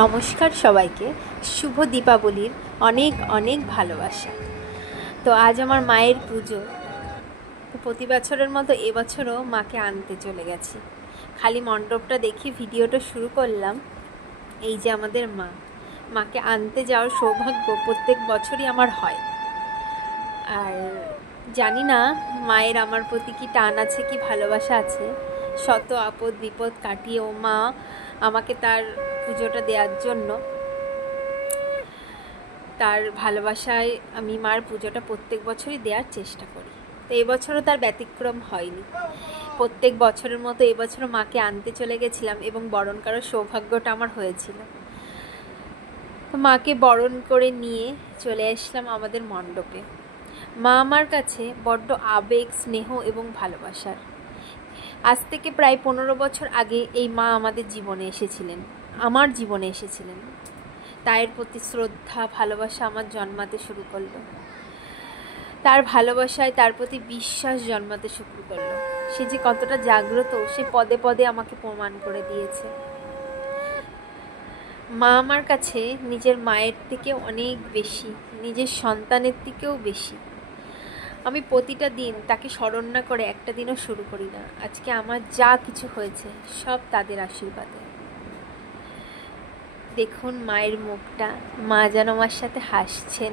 নমস্কার সবাইকে। শুভ দীপাবলির অনেক অনেক ভালোবাসা। তো আজ আমার মায়ের পুজো। তো প্রতি বছরের মতো এবছরও মাকে আনতে চলে গেছি। খালি মণ্ডপটা দেখে ভিডিওটা শুরু করলাম। এই যে আমাদের মাকে আনতে যাওয়ার সৌভাগ্য প্রত্যেক বছরই আমার হয়। আর জানি না মায়ের আমার প্রতি কি টান আছে, কি ভালোবাসা আছে। শত আপদ বিপদ কাটিয়েও মা আমাকে তার পুজোটা দেওয়ার জন্য, তার ভালোবাসায় আমি মার পুজোটা প্রত্যেক বছরই দেওয়ার চেষ্টা করি। তো এবছরও তার ব্যতিক্রম হয়নি। প্রত্যেক বছরের মতো এবছরও মাকে আনতে চলে গেছিলাম এবং বরণ করার সৌভাগ্যটা আমার হয়েছিল। তো মাকে বরণ করে নিয়ে চলে আসলাম আমাদের মণ্ডপে। মা আমার কাছে বড্ড আবেগ, স্নেহ এবং ভালোবাসার। আজ থেকে প্রায় 15 বছর আগে এই মা আমাদের জীবনে এসেছিলেন, আমার জীবনে এসেছিলেন। তার প্রতি শ্রদ্ধা, ভালোবাসা আমার জন্মাতে শুরু করলো। তার ভালোবাসায় তার প্রতি বিশ্বাস জন্মাতে শুরু করলো। সে যে কতটা জাগ্রত সে পদে পদে আমাকে প্রমাণ করে দিয়েছে। মা আমার কাছে নিজের মায়ের থেকে অনেক বেশি, নিজের সন্তানের থেকেও বেশি। আমি প্রতিটা দিন তাকে স্মরণ না করে একটা দিনও শুরু করি না। আজকে আমার যা কিছু হয়েছে সব তাদের আশীর্বাদে। দেখুন মায়ের মুখটা, মা যেন আমার সাথে হাসছেন।